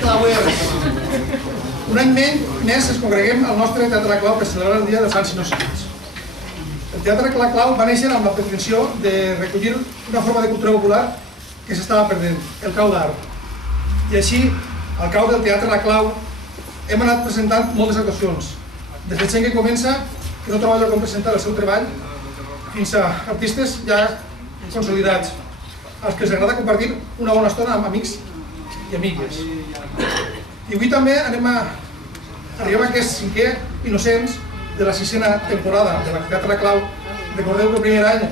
Clauers. Un any més ens congreguem al nostre Teatre La Clau per celebrar el Dia dels Sants Innocents. El Teatre La Clau va néixer amb la pretensió de recollir una forma de cultura popular que s'estava perdent, el cau d'art. I així, al cau del Teatre La Clau, hem anat presentant moltes actuacions. Des de gent que comença, que no troba lloc on presentar el seu treball, fins a artistes ja consolidats, als que els agrada compartir una bona estona amb amics i amigues. I avui també arribem a aquest cinquè Innocents de la 6a temporada de la Teatre La Clau. Recordeu que el primer any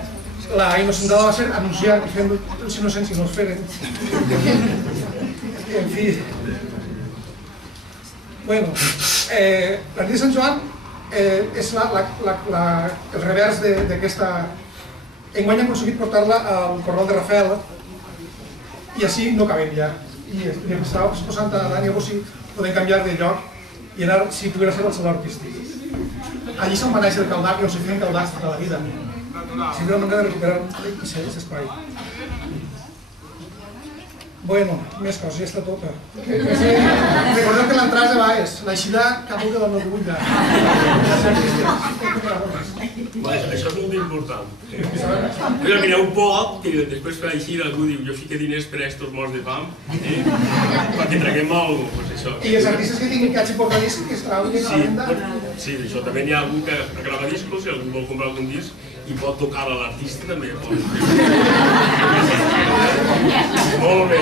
la innocentada va ser anunciar i fent els innocents i no els feren. En fi. Bueno, la nit de Sant Joan és el revers d'aquesta... Enguany hem aconseguit portar-la al Corral de Rafael i així no cabem ja. I estava posant a Dani a si podem canviar de lloc i anar, si poguera ser, al Saló Artístic. Allí s'on va néixer el caudar i on se feien caudars tota la vida. Seria una manera de recuperar aquest espai. Bueno, més coses, ja està tota. Recordeu que l'entrada és de baix, l'aixida cap a del 98 Això és molt important. Però mireu un poc, que després fer així algú diu jo fico diners per a estos morts de fam, perquè traguem alguna cosa. I els artistes que tinguin catx importants que es trauen a la venda? Sí, d'això també n'hi ha algú que grava discos, si algú vol comprar algun disc, i pot tocar a l'artista també. Molt bé.